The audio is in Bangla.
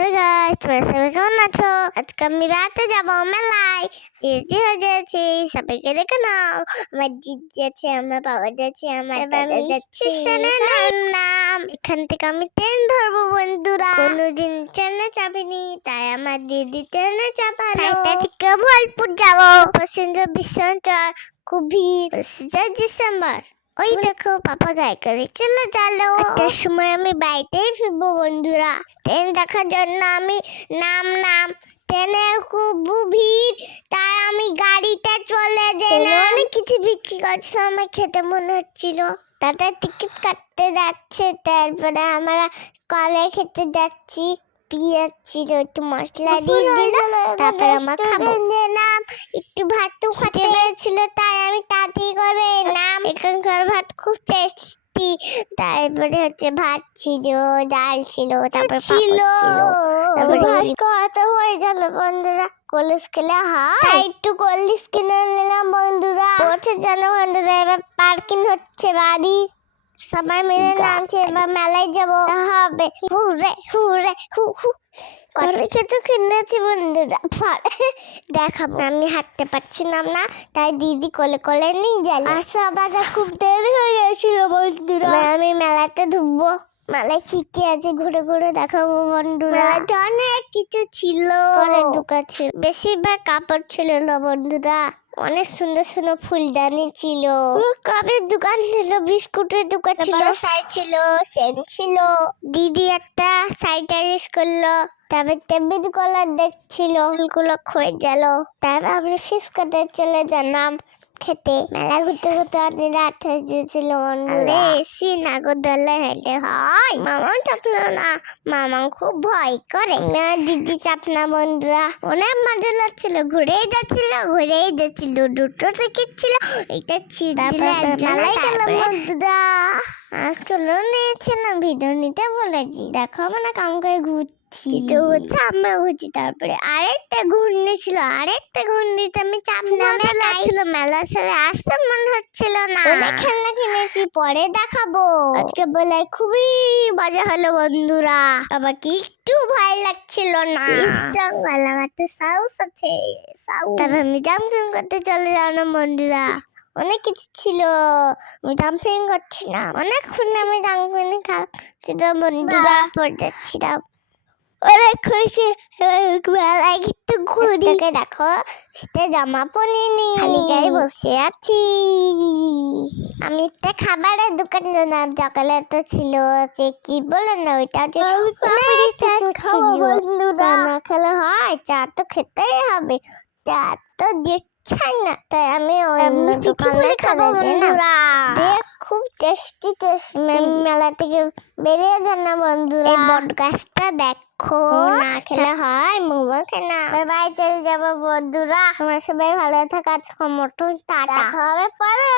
হ্যালো গাইস, তোমরা সবাই কেমন আছো? আজকে আমি বেড়াতে যাবো মেলায়। রেডি হয়ে যাচ্ছি, সবাইকে দেখে নাও। আমার দিদি আছে, আমার বাবা যাচ্ছে, আমার দাদা যাচ্ছে। নাম এখান থেকে আমি ট্রেন ধরবো বন্ধুরা। কোনোদিন ট্রেনে চাপিনি, তাই আমার দিদি ট্রেনে চাপালো। 6টা থেকে বোলপুর যাবো। প্যাসেঞ্জার বিশ্বনাথ খুব ভিড়। ডিসেম্বর। ওই দেখো পাপা গায়ে করে চলে গেল। একটার সময় আমি বাড়িতেই ফিরবো বন্ধুরা। ট্রেন দেখার জন্য আমি নাম ট্রেনে খুব ভিড়, তাই আমি গাড়িতে চলে যাই। অনেক কিছু বিক্রি করছিল, আমার খেতে মনে হচ্ছিল। দাদা টিকিট কাটতে যাচ্ছে, তারপরে আমরা কলে খেতে যাচ্ছি। পেঁয়াজ ছিল, একটু মশলা দিয়ে দিল, তারপরে আমার খাবো। নাম একটু ভাতও খেতে পেয়েছিল, তাই আমি তাড়াতাড়ি করে নাম। এখানকার ভাত খুব টেস্টি। তারপরে হচ্ছে ভাত ছিল, ডাল ছিল, তারপরে ছিল, তারপরে কত হয়ে গেল বন্ধুরা। কলেজ খেলে হয়, তাই একটু কলেজ কিনে নিলাম বন্ধুরা। পৌঁছে জানো বন্ধুরা, এবার পার্কিং হচ্ছে বাড়ি। সবাই মিলে নামছে, এবার মেলায় যাবো হবে। হুরে হুরে হু হু কত কিছু কিনেছি বন্ধুরা, দেখাবো। আমি হাঁটতে পারছিলাম না, তাই দিদি কোলে কোলে নিয়ে গেল। আসা বাজা খুব দেরি হয়ে গেছিল বন্ধুরা। আমি মেলাতে ঢুকবো। মেলায় কি কি আছে ঘুরে ঘুরে দেখাবো বন্ধুরা। অনেক কিছু ছিল, অনেক দোকান ছিল, বেশিরভাগ কাপড় ছিল না বন্ধুরা। অনেক সুন্দর সুন্দর ফুলদানি ছিল, কাপের দোকান ছিল, বিস্কুটের দোকান ছিল, সাই ছিল, সেন ছিল। দিদি একটা সাইটাইজ করলো, তারপর টেবিল কলার দেখছিল, ফুলগুলো ক্ষয়ে গেল। তারপর আমরা ফিস কাটে চলে গেলাম খেতে। মেলা ঘুরতে ঘুরতে অনেক রাত হয়ে গিয়েছিল বন্ধুরা। এসি নাগরদোলায় হেঁটে হয়, মামা চাপলো না, মামা খুব ভয় করে। দিদি চাপ না বন্ধুরা। অনেক মজা লাগছিল, ঘুরেই যাচ্ছিল, দুটো টিকিট ছিল, এটা ছিট দিলে বন্ধুরা। আজকাল নিয়েছে না, ভিডিও নিতে বলেছি, দেখাবো না কাম করে ঘুরছি। হচ্ছে আমরা ঘুরছি। তারপরে আরেকটা ঘূর্ণি ছিল, আরেকটা ঘূর্ণিতে আমি চাপ নামে লাগছিল। মেলা ছেড়ে আসতে মনে হচ্ছিল না। অনেক খেলনা কিনেছি, পরে দেখাবো। আজকে বেলায় খুবই মজা হলো বন্ধুরা। আবার কি একটু ভয় লাগছিল না। একটা সাহস আছে। তারপর আমি জাম্পিং করতে চলে গেলাম বন্ধুরা। অনেক কিছু ছিল, আমি জাম্পিং করছিলাম অনেকক্ষণ। আমি জাম্পিং খাচ্ছিলাম বন্ধুরা, পড়ে যাচ্ছিলাম। অনেক হয়েছে, একটু ঘুরি। দেখো শীতে জামা পরিনি, খালি গায়ে বসে আছি। আমি একটা খাবারের দোকান নাম চকলেট ছিল, সে কি বলে না ওইটা যে না খেলে হয়, চা তো খেতেই হবে। চা তো দিচ্ছে না, তাই আমি অন্য দোকানে খাবো বন্ধুরা। দেখ খুব টেস্টি মেলা থেকে বেরিয়ে যান না বন্ধুরা। এই বট গাছটা দেখো, না খেলে হয়, মোমো খেনা। বাই চলে যাবো বন্ধুরা। আমার সবাই ভালো থাকা, আজকে মটন টাটা হবে পরে।